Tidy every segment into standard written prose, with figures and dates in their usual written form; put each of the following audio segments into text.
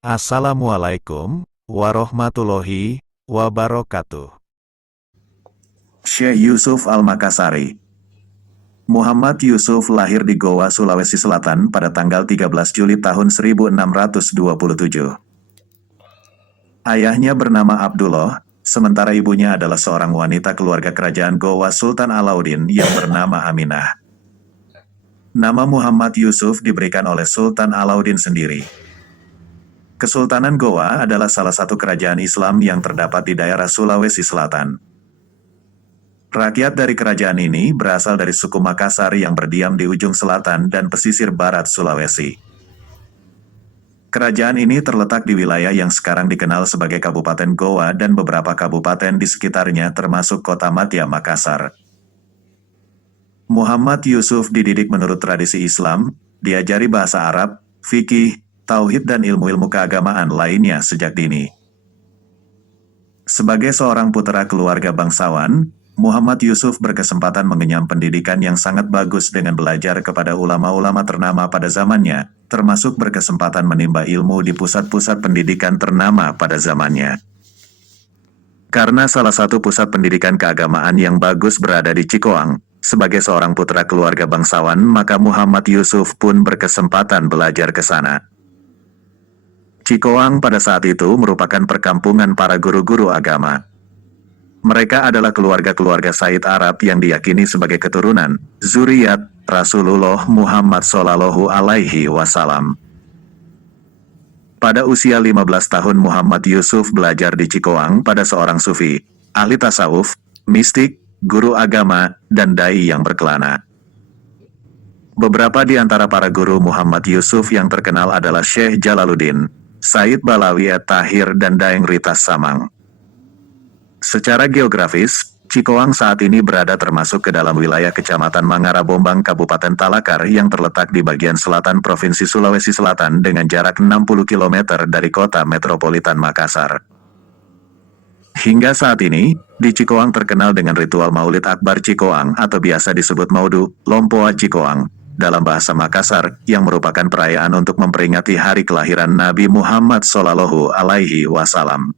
Assalamualaikum warahmatullahi wabarakatuh. Syekh Yusuf Al-Makassari. Muhammad Yusuf lahir di Goa, Sulawesi Selatan pada tanggal 13 Juli tahun 1627. Ayahnya bernama Abdullah, sementara ibunya adalah seorang wanita keluarga kerajaan Goa Sultan Alauddin yang bernama Aminah. Nama Muhammad Yusuf diberikan oleh Sultan Alauddin sendiri. Kesultanan Goa adalah salah satu kerajaan Islam yang terdapat di daerah Sulawesi Selatan. Rakyat dari kerajaan ini berasal dari suku Makassar yang berdiam di ujung selatan dan pesisir barat Sulawesi. Kerajaan ini terletak di wilayah yang sekarang dikenal sebagai Kabupaten Goa dan beberapa kabupaten di sekitarnya termasuk kota Matia Makassar. Muhammad Yusuf dididik menurut tradisi Islam, diajari bahasa Arab, fikih, tauhid dan ilmu-ilmu keagamaan lainnya sejak dini. Sebagai seorang putra keluarga bangsawan, Muhammad Yusuf berkesempatan mengenyam pendidikan yang sangat bagus dengan belajar kepada ulama-ulama ternama pada zamannya, termasuk berkesempatan menimba ilmu di pusat-pusat pendidikan ternama pada zamannya. Karena salah satu pusat pendidikan keagamaan yang bagus berada di Cikoang, sebagai seorang putra keluarga bangsawan, maka Muhammad Yusuf pun berkesempatan belajar ke sana. Cikoang pada saat itu merupakan perkampungan para guru-guru agama. Mereka adalah keluarga-keluarga Said Arab yang diyakini sebagai keturunan zuriat Rasulullah Muhammad Shallallahu Alaihi Wasallam. Pada usia 15 tahun Muhammad Yusuf belajar di Cikoang pada seorang sufi, ahli tasawuf, mistik, guru agama, dan dai yang berkelana. Beberapa di antara para guru Muhammad Yusuf yang terkenal adalah Syekh Jalaluddin, Said Balawi At-Tahir dan Daeng Ritas Samang. Secara geografis, Cikoang saat ini berada termasuk ke dalam wilayah Kecamatan Mangarabombang Kabupaten Talakar yang terletak di bagian selatan Provinsi Sulawesi Selatan dengan jarak 60 km dari kota metropolitan Makassar. Hingga saat ini, di Cikoang terkenal dengan ritual Maulid Akbar Cikoang atau biasa disebut Maudu, Lompoa Cikoang, dalam bahasa Makassar, yang merupakan perayaan untuk memperingati hari kelahiran Nabi Muhammad Shallallahu Alaihi Wasallam.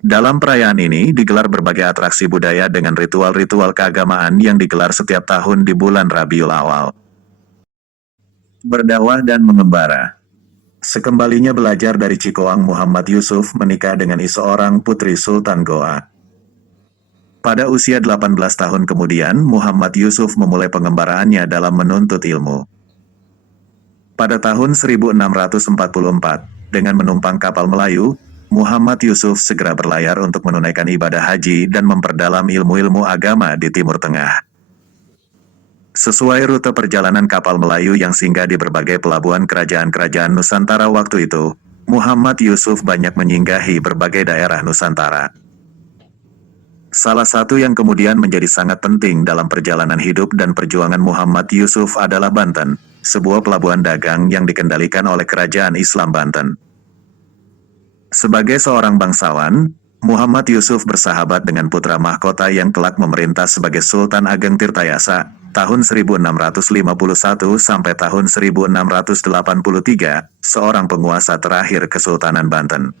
Dalam perayaan ini digelar berbagai atraksi budaya dengan ritual-ritual keagamaan yang digelar setiap tahun di bulan Rabiul Awal. Berdakwah dan mengembara. Sekembalinya belajar dari Cikoang, Muhammad Yusuf menikah dengan seorang putri Sultan Goa. Pada usia 18 tahun kemudian, Muhammad Yusuf memulai pengembaraannya dalam menuntut ilmu. Pada tahun 1644, dengan menumpang kapal Melayu, Muhammad Yusuf segera berlayar untuk menunaikan ibadah haji dan memperdalam ilmu-ilmu agama di Timur Tengah. Sesuai rute perjalanan kapal Melayu yang singgah di berbagai pelabuhan kerajaan-kerajaan Nusantara waktu itu, Muhammad Yusuf banyak menyinggahi berbagai daerah Nusantara. Salah satu yang kemudian menjadi sangat penting dalam perjalanan hidup dan perjuangan Muhammad Yusuf adalah Banten, sebuah pelabuhan dagang yang dikendalikan oleh Kerajaan Islam Banten. Sebagai seorang bangsawan, Muhammad Yusuf bersahabat dengan putra mahkota yang kelak memerintah sebagai Sultan Ageng Tirtayasa, tahun 1651 sampai tahun 1683, seorang penguasa terakhir Kesultanan Banten.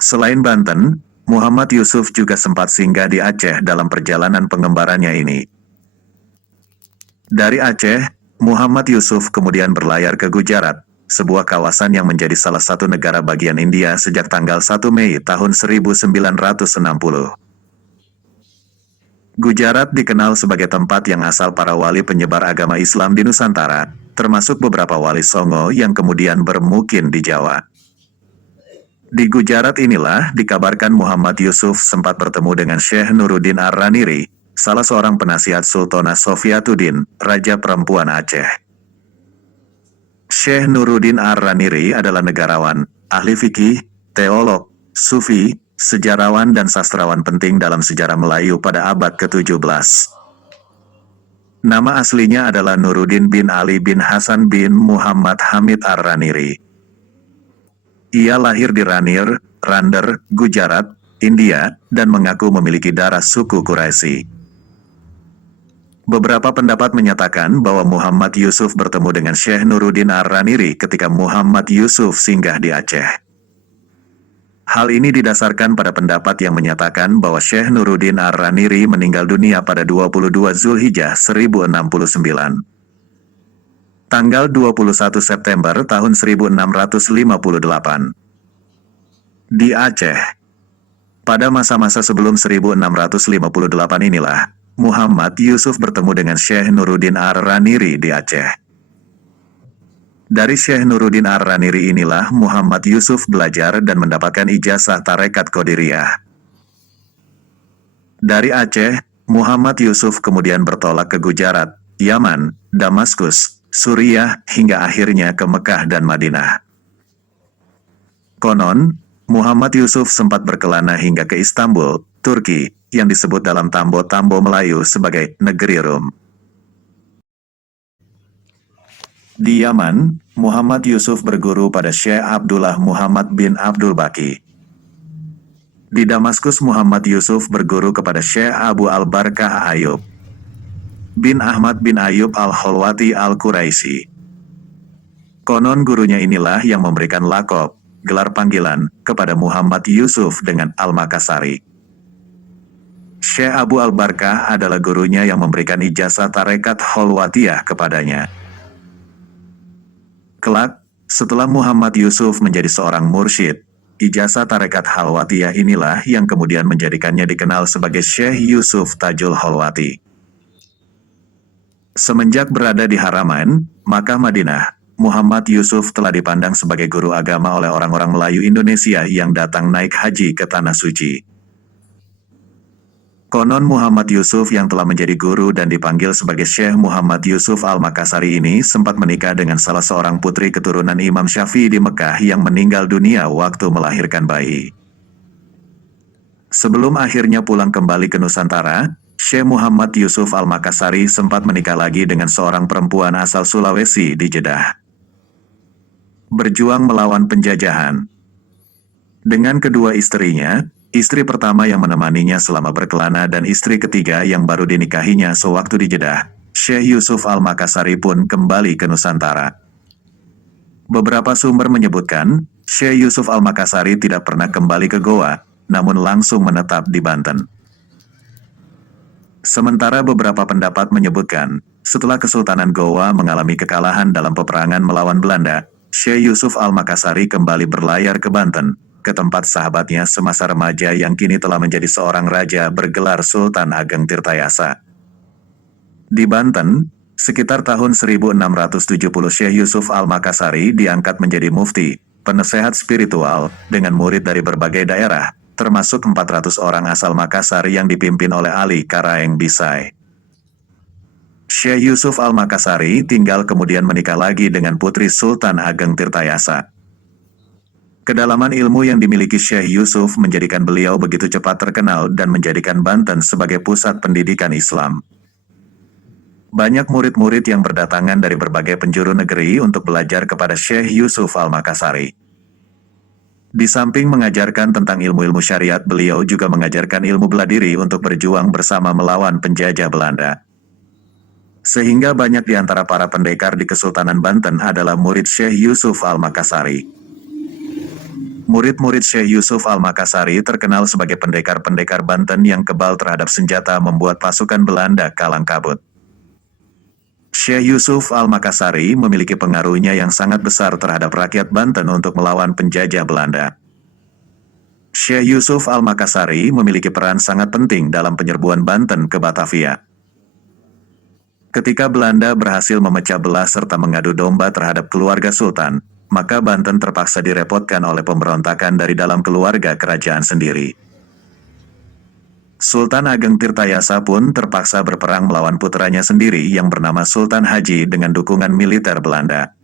Selain Banten, Muhammad Yusuf juga sempat singgah di Aceh dalam perjalanan pengembarannya ini. Dari Aceh, Muhammad Yusuf kemudian berlayar ke Gujarat, sebuah kawasan yang menjadi salah satu negara bagian India sejak tanggal 1 Mei tahun 1960. Gujarat dikenal sebagai tempat yang asal para wali penyebar agama Islam di Nusantara, termasuk beberapa wali Songo yang kemudian bermukim di Jawa. Di Gujarat inilah dikabarkan Muhammad Yusuf sempat bertemu dengan Syekh Nuruddin Ar-Raniri, salah seorang penasihat Sultanah Sofiatuddin, Raja Perempuan Aceh. Syekh Nuruddin Ar-Raniri adalah negarawan, ahli fikih, teolog, sufi, sejarawan dan sastrawan penting dalam sejarah Melayu pada abad ke-17. Nama aslinya adalah Nuruddin bin Ali bin Hasan bin Muhammad Hamid Ar-Raniri. Ia lahir di Ranir, Rander, Gujarat, India, dan mengaku memiliki darah suku Quraisy. Beberapa pendapat menyatakan bahwa Muhammad Yusuf bertemu dengan Syekh Nuruddin Ar-Raniri ketika Muhammad Yusuf singgah di Aceh. Hal ini didasarkan pada pendapat yang menyatakan bahwa Syekh Nuruddin Ar-Raniri meninggal dunia pada 22 Zulhijjah 1069. Tanggal 21 September tahun 1658. Di Aceh. Pada masa-masa sebelum 1658 inilah, Muhammad Yusuf bertemu dengan Syekh Nuruddin Ar-Raniri di Aceh. Dari Syekh Nuruddin Ar-Raniri inilah Muhammad Yusuf belajar dan mendapatkan ijazah tarekat Qadiriyah. Dari Aceh, Muhammad Yusuf kemudian bertolak ke Gujarat, Yaman, Damaskus, Suriah, hingga akhirnya ke Mekah dan Madinah. Konon, Muhammad Yusuf sempat berkelana hingga ke Istanbul, Turki, yang disebut dalam tambo-tambo Melayu sebagai negeri Rum. Di Yaman, Muhammad Yusuf berguru pada Syekh Abdullah Muhammad bin Abdul Baqi. Di Damaskus, Muhammad Yusuf berguru kepada Syekh Abu Al-Barkah Ayub bin Ahmad bin Ayub Al-Khalwati Al-Quraisy. Konon gurunya inilah yang memberikan lakob, gelar panggilan, kepada Muhammad Yusuf dengan Al-Makassari. Syekh Abu Al-Barkah adalah gurunya yang memberikan ijazah tarekat Khalwatiyah kepadanya. Kelak, setelah Muhammad Yusuf menjadi seorang mursyid, ijazah tarekat Khalwatiyah inilah yang kemudian menjadikannya dikenal sebagai Syekh Yusuf Tajul Khalwati. Semenjak berada di Haramain, Makkah Madinah, Muhammad Yusuf telah dipandang sebagai guru agama oleh orang-orang Melayu Indonesia yang datang naik haji ke Tanah Suci. Konon Muhammad Yusuf yang telah menjadi guru dan dipanggil sebagai Syekh Muhammad Yusuf Al-Makassari ini sempat menikah dengan salah seorang putri keturunan Imam Syafi'i di Mekah yang meninggal dunia waktu melahirkan bayi. Sebelum akhirnya pulang kembali ke Nusantara, Syekh Muhammad Yusuf Al-Makassari sempat menikah lagi dengan seorang perempuan asal Sulawesi di Jeddah. Berjuang melawan penjajahan. Dengan kedua istrinya, istri pertama yang menemaninya selama berkelana dan istri ketiga yang baru dinikahinya sewaktu di Jeddah, Syekh Yusuf Al-Makassari pun kembali ke Nusantara. Beberapa sumber menyebutkan, Syekh Yusuf Al-Makassari tidak pernah kembali ke Goa, namun langsung menetap di Banten. Sementara beberapa pendapat menyebutkan, setelah Kesultanan Goa mengalami kekalahan dalam peperangan melawan Belanda, Syekh Yusuf Al-Makassari kembali berlayar ke Banten, ke tempat sahabatnya semasa remaja yang kini telah menjadi seorang raja bergelar Sultan Ageng Tirtayasa. Di Banten, sekitar tahun 1670 Syekh Yusuf Al-Makassari diangkat menjadi mufti, penasehat spiritual, dengan murid dari berbagai daerah, termasuk 400 orang asal Makassar yang dipimpin oleh Ali Karaeng Bisai. Syekh Yusuf Al-Makassari tinggal kemudian menikah lagi dengan putri Sultan Ageng Tirtayasa. Kedalaman ilmu yang dimiliki Syekh Yusuf menjadikan beliau begitu cepat terkenal dan menjadikan Banten sebagai pusat pendidikan Islam. Banyak murid-murid yang berdatangan dari berbagai penjuru negeri untuk belajar kepada Syekh Yusuf Al-Makassari. Di samping mengajarkan tentang ilmu-ilmu syariat, beliau juga mengajarkan ilmu bela diri untuk berjuang bersama melawan penjajah Belanda. Sehingga banyak di antara para pendekar di Kesultanan Banten adalah murid Syekh Yusuf Al-Makassari. Murid-murid Syekh Yusuf Al-Makassari terkenal sebagai pendekar-pendekar Banten yang kebal terhadap senjata membuat pasukan Belanda kalang kabut. Syekh Yusuf Al-Makassari memiliki pengaruhnya yang sangat besar terhadap rakyat Banten untuk melawan penjajah Belanda. Syekh Yusuf Al-Makassari memiliki peran sangat penting dalam penyerbuan Banten ke Batavia. Ketika Belanda berhasil memecah belah serta mengadu domba terhadap keluarga Sultan, maka Banten terpaksa direpotkan oleh pemberontakan dari dalam keluarga kerajaan sendiri. Sultan Ageng Tirtayasa pun terpaksa berperang melawan putranya sendiri yang bernama Sultan Haji dengan dukungan militer Belanda.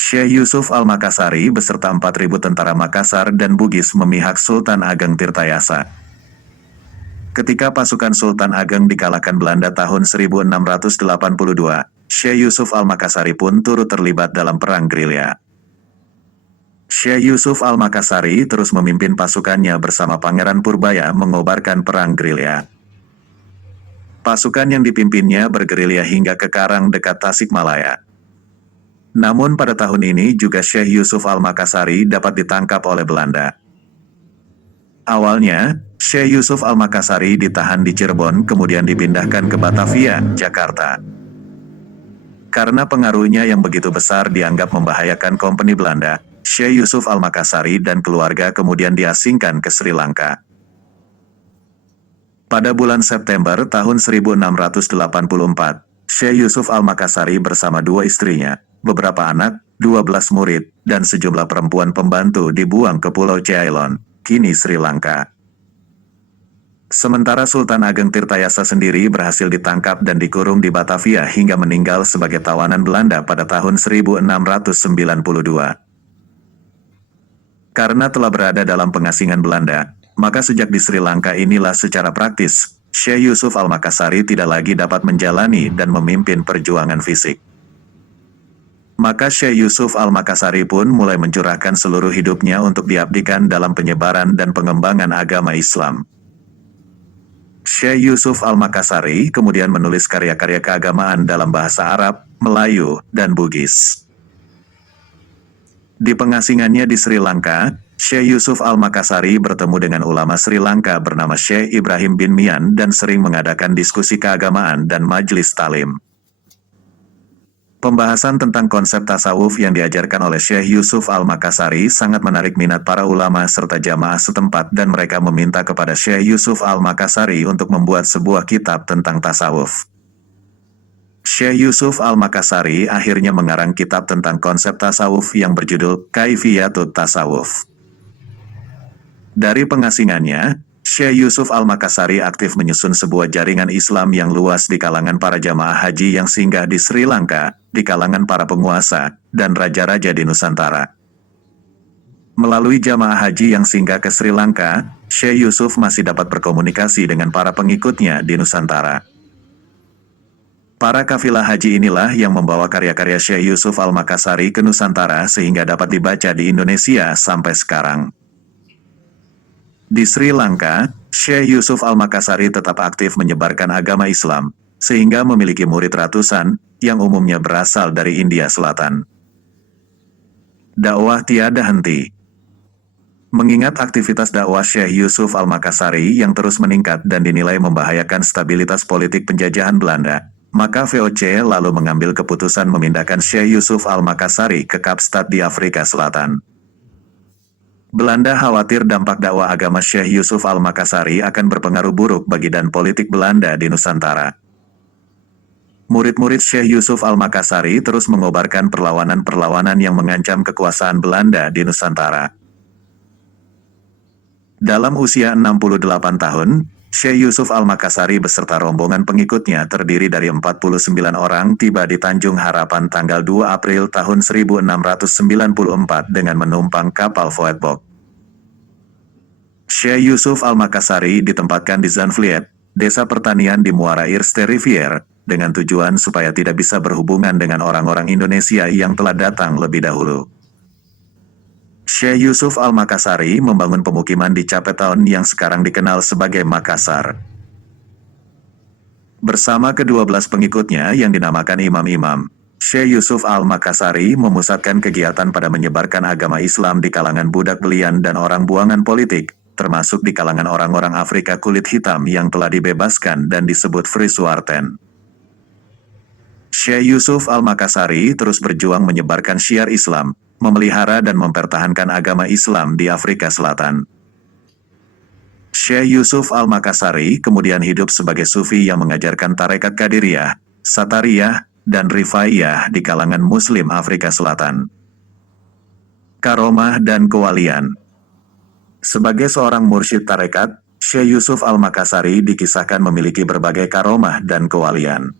Syekh Yusuf Al-Makassari beserta 4.000 tentara Makassar dan Bugis memihak Sultan Ageng Tirtayasa. Ketika pasukan Sultan Ageng dikalahkan Belanda tahun 1682, Syekh Yusuf Al-Makassari pun turut terlibat dalam perang gerilya. Syekh Yusuf Al-Makassari terus memimpin pasukannya bersama Pangeran Purbaya mengobarkan perang gerilya. Pasukan yang dipimpinnya bergerilya hingga ke Karang dekat Tasikmalaya. Namun pada tahun ini juga Syekh Yusuf Al-Makassari dapat ditangkap oleh Belanda. Awalnya, Syekh Yusuf Al-Makassari ditahan di Cirebon kemudian dipindahkan ke Batavia, Jakarta. Karena pengaruhnya yang begitu besar dianggap membahayakan kompeni Belanda, Syekh Yusuf Al-Makassari dan keluarga kemudian diasingkan ke Sri Lanka. Pada bulan September tahun 1684, Syekh Yusuf Al-Makassari bersama dua istrinya, beberapa anak, 12 murid, dan sejumlah perempuan pembantu dibuang ke Pulau Ceylon, kini Sri Lanka. Sementara Sultan Ageng Tirtayasa sendiri berhasil ditangkap dan dikurung di Batavia hingga meninggal sebagai tawanan Belanda pada tahun 1692. Karena telah berada dalam pengasingan Belanda, maka sejak di Sri Lanka inilah secara praktis, Syekh Yusuf Al-Makassari tidak lagi dapat menjalani dan memimpin perjuangan fisik. Maka Syekh Yusuf Al-Makassari pun mulai mencurahkan seluruh hidupnya untuk diabdikan dalam penyebaran dan pengembangan agama Islam. Syekh Yusuf Al-Makassari kemudian menulis karya-karya keagamaan dalam bahasa Arab, Melayu, dan Bugis. Di pengasingannya di Sri Lanka, Syekh Yusuf Al-Makassari bertemu dengan ulama Sri Lanka bernama Syekh Ibrahim bin Mian dan sering mengadakan diskusi keagamaan dan majelis talim. Pembahasan tentang konsep tasawuf yang diajarkan oleh Syekh Yusuf Al-Makassari sangat menarik minat para ulama serta jamaah setempat dan mereka meminta kepada Syekh Yusuf Al-Makassari untuk membuat sebuah kitab tentang tasawuf. Syekh Yusuf Al-Makassari akhirnya mengarang kitab tentang konsep tasawuf yang berjudul Kaifiyatut Tasawuf. Dari pengasingannya, Syekh Yusuf Al-Makassari aktif menyusun sebuah jaringan Islam yang luas di kalangan para jamaah haji yang singgah di Sri Lanka, di kalangan para penguasa, dan raja-raja di Nusantara. Melalui jamaah haji yang singgah ke Sri Lanka, Syekh Yusuf masih dapat berkomunikasi dengan para pengikutnya di Nusantara. Para kafilah haji inilah yang membawa karya-karya Syekh Yusuf Al-Makassari ke Nusantara sehingga dapat dibaca di Indonesia sampai sekarang. Di Sri Lanka, Syekh Yusuf Al-Makassari tetap aktif menyebarkan agama Islam, sehingga memiliki murid ratusan, yang umumnya berasal dari India Selatan. Dakwah tiada henti. Mengingat aktivitas dakwah Syekh Yusuf Al-Makassari yang terus meningkat dan dinilai membahayakan stabilitas politik penjajahan Belanda, maka VOC lalu mengambil keputusan memindahkan Syekh Yusuf Al-Makassari ke Kaapstad di Afrika Selatan. Belanda khawatir dampak dakwah agama Syekh Yusuf Al-Makassari akan berpengaruh buruk bagi dan politik Belanda di Nusantara. Murid-murid Syekh Yusuf Al-Makassari terus mengobarkan perlawanan-perlawanan yang mengancam kekuasaan Belanda di Nusantara. Dalam usia 68 tahun, Syekh Yusuf Al-Makassari beserta rombongan pengikutnya terdiri dari 49 orang tiba di Tanjung Harapan tanggal 2 April tahun 1694 dengan menumpang kapal Voetbok. Syekh Yusuf Al-Makassari ditempatkan di Zandvliet, desa pertanian di Muara Eerste Rivier, dengan tujuan supaya tidak bisa berhubungan dengan orang-orang Indonesia yang telah datang lebih dahulu. Syekh Yusuf Al-Makassari membangun pemukiman di Capetown yang sekarang dikenal sebagai Makassar. Bersama ke-12 pengikutnya yang dinamakan imam-imam, Syekh Yusuf Al-Makassari memusatkan kegiatan pada menyebarkan agama Islam di kalangan budak belian dan orang buangan politik, termasuk di kalangan orang-orang Afrika kulit hitam yang telah dibebaskan dan disebut Frisuarten. Syekh Yusuf Al-Makassari terus berjuang menyebarkan syiar Islam, memelihara dan mempertahankan agama Islam di Afrika Selatan. Syekh Yusuf Al-Makassari kemudian hidup sebagai sufi yang mengajarkan tarekat Qadiriyah, Satariyah, dan Rifaiyah di kalangan Muslim Afrika Selatan. Karomah dan kewalian. Sebagai seorang mursyid tarekat, Syekh Yusuf Al-Makassari dikisahkan memiliki berbagai karomah dan kewalian.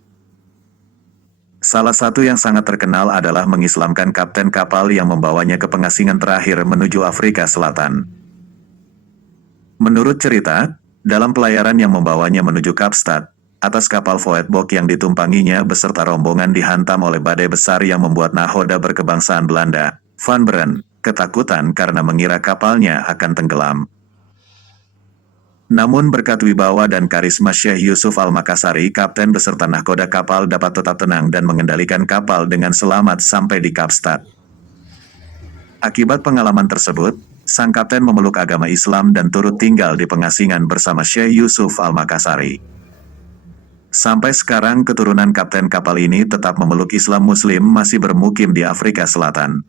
Salah satu yang sangat terkenal adalah mengislamkan kapten kapal yang membawanya ke pengasingan terakhir menuju Afrika Selatan. Menurut cerita, dalam pelayaran yang membawanya menuju Kaapstad, atas kapal Voetbok yang ditumpanginya beserta rombongan dihantam oleh badai besar yang membuat nahoda berkebangsaan Belanda, Van Beren, ketakutan karena mengira kapalnya akan tenggelam. Namun berkat wibawa dan karisma Syekh Yusuf Al-Makassari, kapten beserta nahkoda kapal dapat tetap tenang dan mengendalikan kapal dengan selamat sampai di Kapstad. Akibat pengalaman tersebut, sang kapten memeluk agama Islam dan turut tinggal di pengasingan bersama Syekh Yusuf Al-Makassari. Sampai sekarang keturunan kapten kapal ini tetap memeluk Islam Muslim masih bermukim di Afrika Selatan.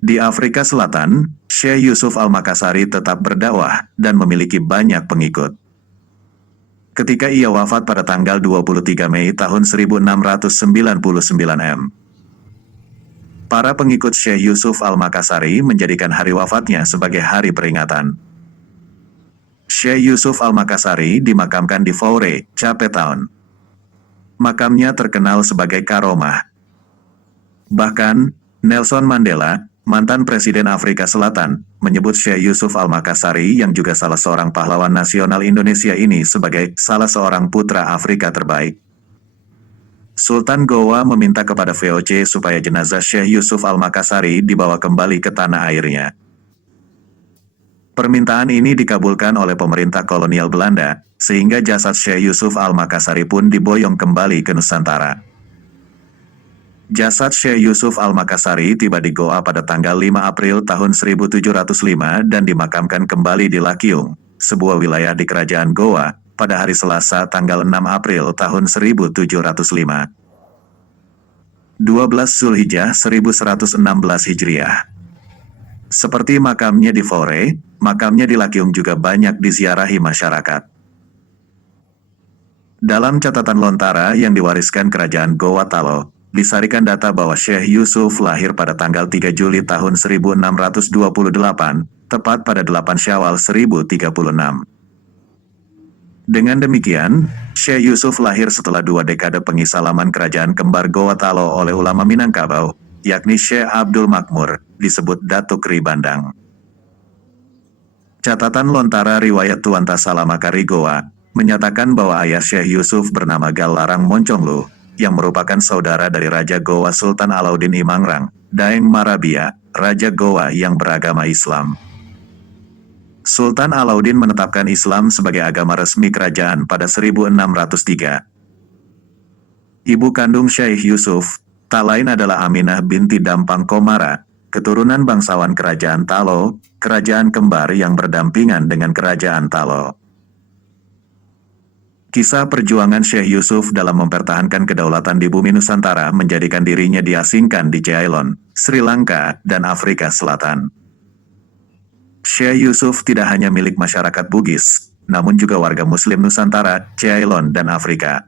Di Afrika Selatan, Syekh Yusuf Al-Makassari tetap berdakwah dan memiliki banyak pengikut. Ketika ia wafat pada tanggal 23 Mei tahun 1699 M. Para pengikut Syekh Yusuf Al-Makassari menjadikan hari wafatnya sebagai hari peringatan. Syekh Yusuf Al-Makassari dimakamkan di Faure, Cape Town. Makamnya terkenal sebagai karomah. Bahkan, Nelson Mandela, mantan Presiden Afrika Selatan, menyebut Syekh Yusuf Al-Makassari yang juga salah seorang pahlawan nasional Indonesia ini sebagai salah seorang putra Afrika terbaik. Sultan Gowa meminta kepada VOC supaya jenazah Syekh Yusuf Al-Makassari dibawa kembali ke tanah airnya. Permintaan ini dikabulkan oleh pemerintah kolonial Belanda, sehingga jasad Syekh Yusuf Al-Makassari pun diboyong kembali ke Nusantara. Jasad Syekh Yusuf Al-Makassari tiba di Goa pada tanggal 5 April tahun 1705 dan dimakamkan kembali di Lakyung, sebuah wilayah di Kerajaan Goa, pada hari Selasa tanggal 6 April tahun 1705. 12 Zulhijjah 1116 Hijriah. Seperti makamnya di Faure, makamnya di Lakyung juga banyak diziarahi masyarakat. Dalam catatan lontara yang diwariskan Kerajaan Goa Talo, disarikan data bahwa Syekh Yusuf lahir pada tanggal 3 Juli tahun 1628, tepat pada 8 Syawal 1036. Dengan demikian, Syekh Yusuf lahir setelah 2 dekade pengislaman kerajaan kembar Goa Talo oleh ulama Minangkabau, yakni Syekh Abdul Makmur, disebut Datuk Ri Bandang. Catatan lontara riwayat Tuan Tasalamakari Goa menyatakan bahwa ayah Syekh Yusuf bernama Galarang Monconglu, yang merupakan saudara dari Raja Goa Sultan Alauddin Imangrang, Daeng Marabia, Raja Goa yang beragama Islam. Sultan Alauddin menetapkan Islam sebagai agama resmi kerajaan pada 1603. Ibu kandung Syekh Yusuf, tak lain adalah Aminah binti Dampang Komara, keturunan bangsawan Kerajaan Talo, kerajaan kembar yang berdampingan dengan Kerajaan Talo. Kisah perjuangan Syekh Yusuf dalam mempertahankan kedaulatan di bumi Nusantara menjadikan dirinya diasingkan di Ceylon, Sri Lanka, dan Afrika Selatan. Syekh Yusuf tidak hanya milik masyarakat Bugis, namun juga warga Muslim Nusantara, Ceylon, dan Afrika.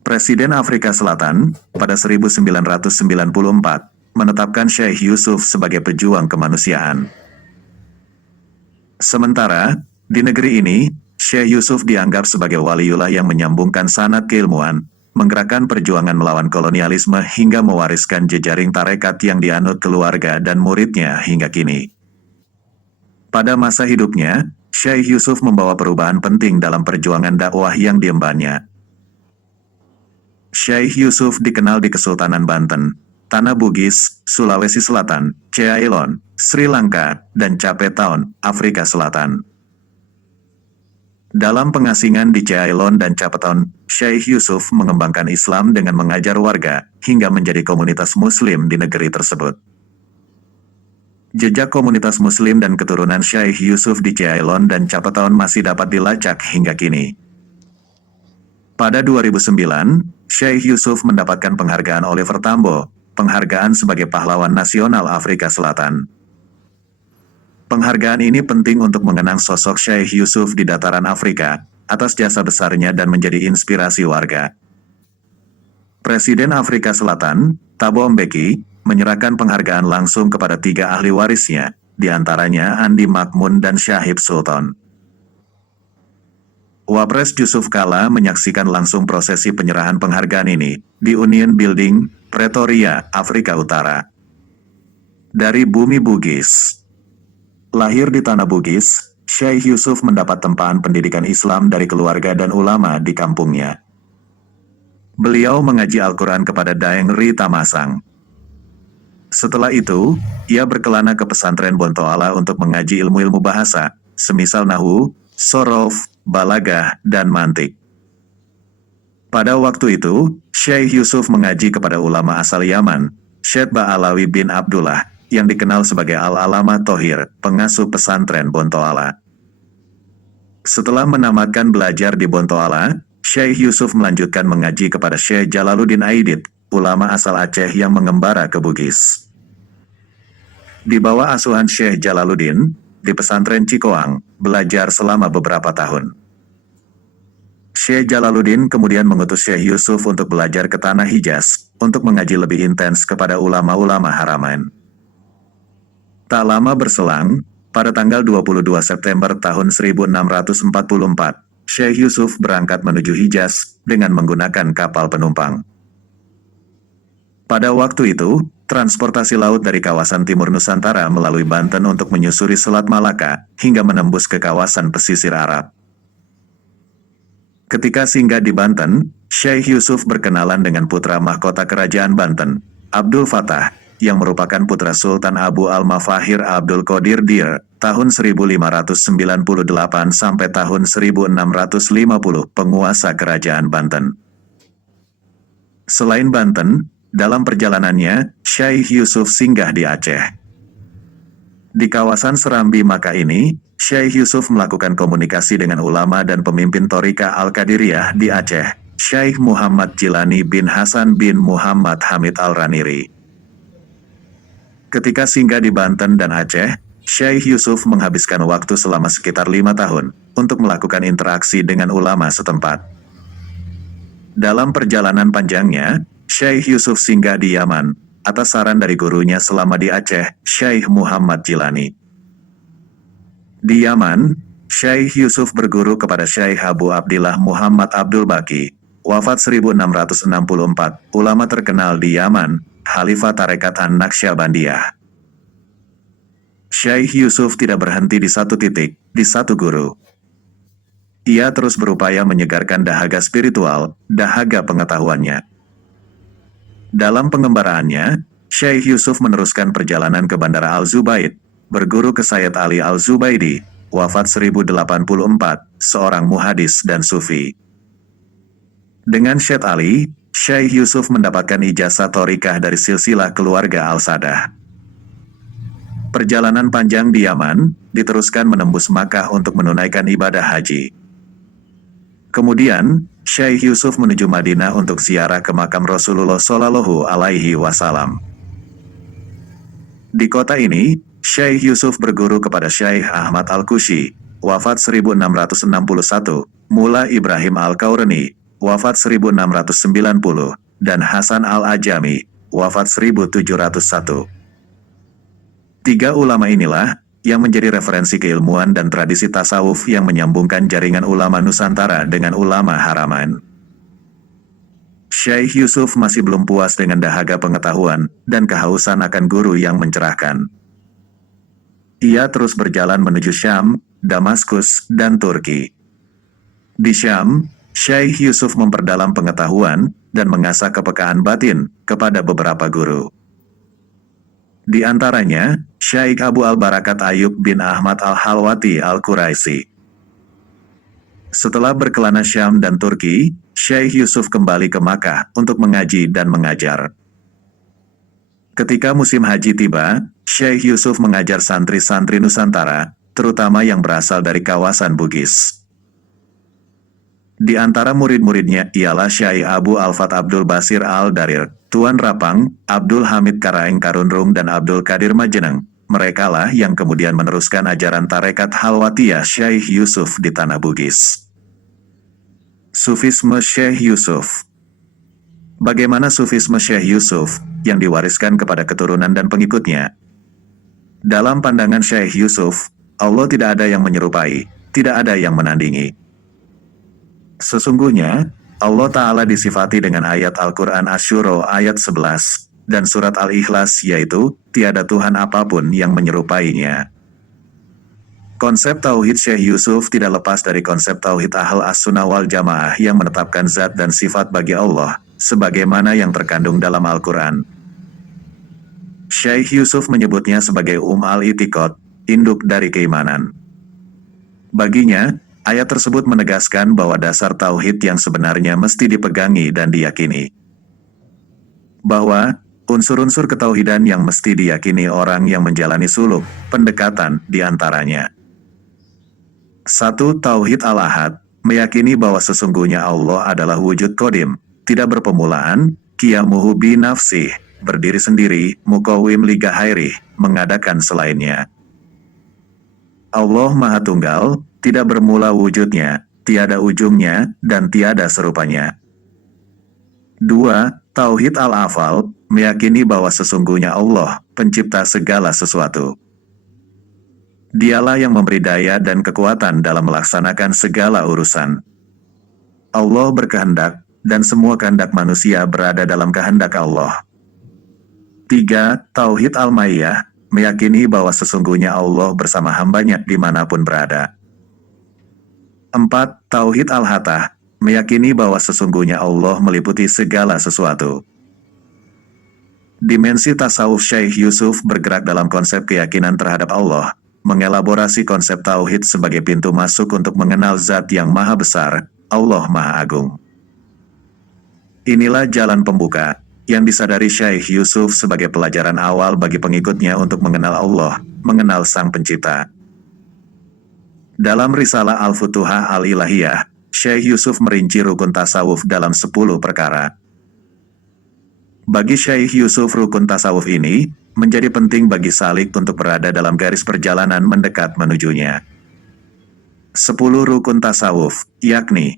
Presiden Afrika Selatan, pada 1994, menetapkan Syekh Yusuf sebagai pejuang kemanusiaan. Sementara, di negeri ini, Syekh Yusuf dianggap sebagai waliullah yang menyambungkan sanad keilmuan, menggerakkan perjuangan melawan kolonialisme hingga mewariskan jejaring tarekat yang dianut keluarga dan muridnya hingga kini. Pada masa hidupnya, Syekh Yusuf membawa perubahan penting dalam perjuangan dakwah yang diembannya. Syekh Yusuf dikenal di Kesultanan Banten, Tanah Bugis, Sulawesi Selatan, Ceylon, Sri Lanka, dan Cape Town, Afrika Selatan. Dalam pengasingan di Ceylon dan Cape Town, Syekh Yusuf mengembangkan Islam dengan mengajar warga, hingga menjadi komunitas Muslim di negeri tersebut. Jejak komunitas Muslim dan keturunan Syekh Yusuf di Ceylon dan Cape Town masih dapat dilacak hingga kini. Pada 2009, Syekh Yusuf mendapatkan penghargaan Oliver Tambo, penghargaan sebagai pahlawan nasional Afrika Selatan. Penghargaan ini penting untuk mengenang sosok Syekh Yusuf di dataran Afrika, atas jasa besarnya dan menjadi inspirasi warga. Presiden Afrika Selatan, Thabo Mbeki, menyerahkan penghargaan langsung kepada 3 ahli warisnya, diantaranya Andi Makmun dan Syahib Sultan. Wapres Yusuf Kala menyaksikan langsung prosesi penyerahan penghargaan ini, di Union Building, Pretoria, Afrika Utara. Dari bumi Bugis. Lahir di tanah Bugis, Syekh Yusuf mendapat tempaan pendidikan Islam dari keluarga dan ulama di kampungnya. Beliau mengaji Al-Quran kepada Daeng Ri Tamasang. Setelah itu, ia berkelana ke pesantren Bontoala untuk mengaji ilmu-ilmu bahasa, semisal Nahu, Sorof, Balagah, dan Mantik. Pada waktu itu, Syekh Yusuf mengaji kepada ulama asal Yaman, Syekh Ba'alawi bin Abdullah, yang dikenal sebagai Al-Alama Thohir, pengasuh pesantren Bontoala. Setelah menamatkan belajar di Bontoala, Syekh Yusuf melanjutkan mengaji kepada Syekh Jalaluddin Aidit, ulama asal Aceh yang mengembara ke Bugis. Di bawah asuhan Syekh Jalaluddin, di pesantren Cikoang, belajar selama beberapa tahun. Syekh Jalaluddin kemudian mengutus Syekh Yusuf untuk belajar ke Tanah Hijaz, untuk mengaji lebih intens kepada ulama-ulama Haramain. Tak lama berselang, pada tanggal 22 September tahun 1644, Syekh Yusuf berangkat menuju Hijaz dengan menggunakan kapal penumpang. Pada waktu itu, transportasi laut dari kawasan timur Nusantara melalui Banten untuk menyusuri Selat Malaka hingga menembus ke kawasan pesisir Arab. Ketika singgah di Banten, Syekh Yusuf berkenalan dengan putra mahkota kerajaan Banten, Abdul Fattah, yang merupakan putra Sultan Abu Al-Mafahir Abdul Qadir Dir, tahun 1598 sampai tahun 1650, penguasa kerajaan Banten. Selain Banten, dalam perjalanannya, Syekh Yusuf singgah di Aceh. Di kawasan Serambi Maka ini, Syekh Yusuf melakukan komunikasi dengan ulama dan pemimpin Thorika Al-Qadiriyah di Aceh, Syekh Muhammad Jilani bin Hasan bin Muhammad Hamid Al-Raniri. Ketika singgah di Banten dan Aceh, Syekh Yusuf menghabiskan waktu selama sekitar 5 tahun untuk melakukan interaksi dengan ulama setempat. Dalam perjalanan panjangnya, Syekh Yusuf singgah di Yaman, atas saran dari gurunya selama di Aceh, Syekh Muhammad Jilani. Di Yaman, Syekh Yusuf berguru kepada Syekh Abu Abdillah Muhammad Abdul Baqi, wafat 1664, ulama terkenal di Yaman, Khalifah Tarekat An-Naqsyabandiyah. Syekh Yusuf tidak berhenti di satu titik, di satu guru. Ia terus berupaya menyegarkan dahaga spiritual, dahaga pengetahuannya. Dalam pengembaraannya, Syekh Yusuf meneruskan perjalanan ke Bandara Al-Zubaid, berguru ke Sayyid Ali Al-Zubaidi, wafat 1084, seorang muhadis dan sufi. Dengan Syekh Ali, Syekh Yusuf mendapatkan ijazah thorikah dari silsilah keluarga Al-Sadah. Perjalanan panjang di Yaman, diteruskan menembus Makkah untuk menunaikan ibadah haji. Kemudian, Syekh Yusuf menuju Madinah untuk ziarah ke makam Rasulullah Shallallahu Alaihi Wasallam. Di kota ini, Syekh Yusuf berguru kepada Syekh Ahmad Al-Kushi, wafat 1661, Mula Ibrahim Al-Kaurani, wafat 1690, dan Hasan Al-Ajami, wafat 1701. Tiga ulama inilah yang menjadi referensi keilmuan dan tradisi tasawuf yang menyambungkan jaringan ulama Nusantara dengan ulama Haramain. Syekh Yusuf masih belum puas dengan dahaga pengetahuan dan kehausan akan guru yang mencerahkan. Ia terus berjalan menuju Syam, Damaskus, dan Turki. Di Syam, Syekh Yusuf memperdalam pengetahuan dan mengasah kepekaan batin kepada beberapa guru. Di antaranya, Syekh Abu Al-Barakat Ayub bin Ahmad Al-Halwati Al-Quraisi. Setelah berkelana Syam dan Turki, Syekh Yusuf kembali ke Makkah untuk mengaji dan mengajar. Ketika musim haji tiba, Syekh Yusuf mengajar santri-santri Nusantara, terutama yang berasal dari kawasan Bugis. Di antara murid-muridnya ialah Syekh Abu Alfat Abdul Basir Al-Darir, Tuan Rapang, Abdul Hamid Karaeng Karunrung dan Abdul Qadir Majeneng. Merekalah yang kemudian meneruskan ajaran tarekat Halwatiyah Syekh Yusuf di Tanah Bugis. Sufisme Syekh Yusuf. Bagaimana Sufisme Syekh Yusuf yang diwariskan kepada keturunan dan pengikutnya? Dalam pandangan Syekh Yusuf, Allah tidak ada yang menyerupai, tidak ada yang menandingi. Sesungguhnya, Allah Ta'ala disifati dengan ayat Al-Quran Asy-Syura ayat 11, dan surat Al-Ikhlas yaitu, tiada Tuhan apapun yang menyerupainya. Konsep Tauhid Syekh Yusuf tidak lepas dari konsep Tauhid Ahl As-Sunnah wal Jamaah yang menetapkan zat dan sifat bagi Allah, sebagaimana yang terkandung dalam Al-Quran. Syekh Yusuf menyebutnya sebagai Al-I'tiqad, induk dari keimanan. Baginya, ayat tersebut menegaskan bahwa dasar tauhid yang sebenarnya mesti dipegangi dan diyakini. Bahwa, unsur-unsur ketauhidan yang mesti diyakini orang yang menjalani suluk, pendekatan, diantaranya. 1. Tauhid al-ahad, meyakini bahwa sesungguhnya Allah adalah wujud qadim, tidak berpemulaan, qiyamuhu bi nafsih, berdiri sendiri, muqawwim li ghairih, mengadakan selainnya. Allah Maha Tunggal, tidak bermula wujudnya, tiada ujungnya, dan tiada serupanya. 2. Tauhid al-afal, meyakini bahwa sesungguhnya Allah, pencipta segala sesuatu. Dialah yang memberi daya dan kekuatan dalam melaksanakan segala urusan. Allah berkehendak, dan semua kehendak manusia berada dalam kehendak Allah. 3. Tauhid al-mayyah, meyakini bahwa sesungguhnya Allah bersama hambanya dimanapun berada. 4. Tauhid al-hatah, meyakini bahwa sesungguhnya Allah meliputi segala sesuatu. Dimensi tasawuf Syekh Yusuf bergerak dalam konsep keyakinan terhadap Allah, mengelaborasi konsep tauhid sebagai pintu masuk untuk mengenal zat yang maha besar, Allah Maha Agung. Inilah jalan pembuka, yang disadari Syekh Yusuf sebagai pelajaran awal bagi pengikutnya untuk mengenal Allah, mengenal Sang Pencipta. Dalam risalah Al-Futuhah Al-Ilahiyah, Syekh Yusuf merinci rukun tasawuf dalam 10 perkara. Bagi Syekh Yusuf rukun tasawuf ini, menjadi penting bagi salik untuk berada dalam garis perjalanan mendekat menujunya. 10 rukun tasawuf, yakni: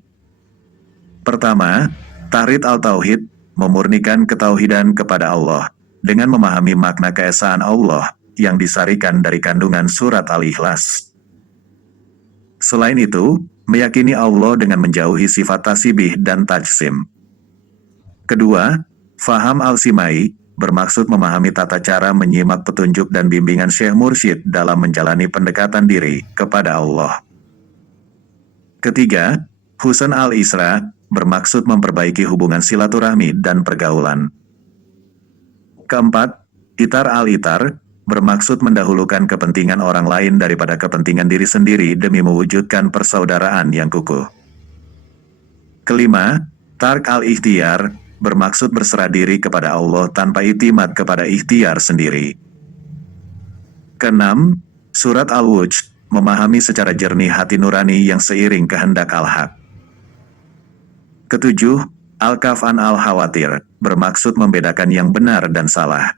pertama, tahrid al-tauhid, memurnikan ketauhidan kepada Allah, dengan memahami makna keesaan Allah, yang disarikan dari kandungan surat Al-Ikhlas. Selain itu, meyakini Allah dengan menjauhi sifat tasbih dan tajsim. Kedua, faham al-simai, bermaksud memahami tata cara menyimak petunjuk dan bimbingan Syekh Mursyid dalam menjalani pendekatan diri kepada Allah. Ketiga, husn al-isra, bermaksud memperbaiki hubungan silaturahmi dan pergaulan. Keempat, itar al-itar, bermaksud mendahulukan kepentingan orang lain daripada kepentingan diri sendiri demi mewujudkan persaudaraan yang kukuh. Kelima, tark al-ikhtiyar, bermaksud berserah diri kepada Allah tanpa iktimat kepada ikhtiar sendiri. Keenam, surat Al-Wujud, memahami secara jernih hati nurani yang seiring kehendak Al-Haq. Ketujuh, Al-Kaf'an al-Khawatir, bermaksud membedakan yang benar dan salah.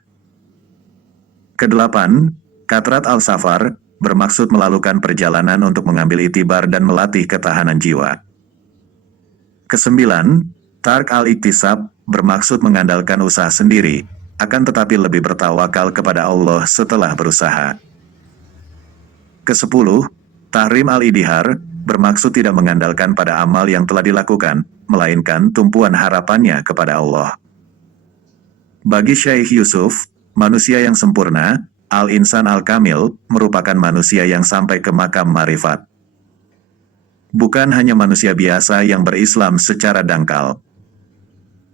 Kedelapan, Katrat al-Safar, bermaksud melakukan perjalanan untuk mengambil itibar dan melatih ketahanan jiwa. Kesembilan, Tark al-Iktisab, bermaksud mengandalkan usaha sendiri, akan tetapi lebih bertawakal kepada Allah setelah berusaha. Kesepuluh, Tahrim al-Idhar, bermaksud tidak mengandalkan pada amal yang telah dilakukan, melainkan tumpuan harapannya kepada Allah. Bagi Syekh Yusuf, manusia yang sempurna, al-insan al-kamil, merupakan manusia yang sampai ke makam marifat. Bukan hanya manusia biasa yang berislam secara dangkal.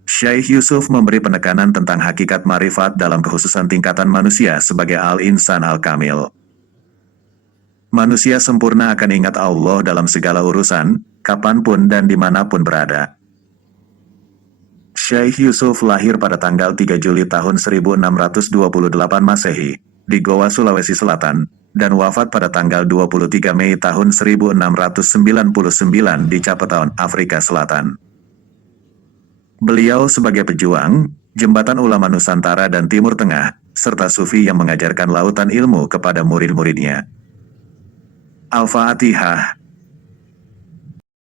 Syekh Yusuf memberi penekanan tentang hakikat marifat dalam kekhususan tingkatan manusia sebagai al-insan al-kamil. Manusia sempurna akan ingat Allah dalam segala urusan, kapanpun dan dimanapun berada. Syekh Yusuf lahir pada tanggal 3 Juli tahun 1628 Masehi, di Goa, Sulawesi Selatan, dan wafat pada tanggal 23 Mei tahun 1699 di Cape Town, Afrika Selatan. Beliau sebagai pejuang, jembatan ulama Nusantara dan Timur Tengah, serta sufi yang mengajarkan lautan ilmu kepada murid-muridnya. Al-Fatihah.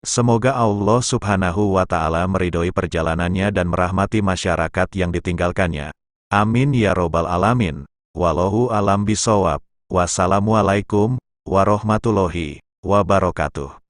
Semoga Allah Subhanahu wa Ta'ala meridhoi perjalanannya dan merahmati masyarakat yang ditinggalkannya. Amin ya Robbal Alamin. Wallahu alam bisawab. Wassalamualaikum warahmatullahi wabarakatuh.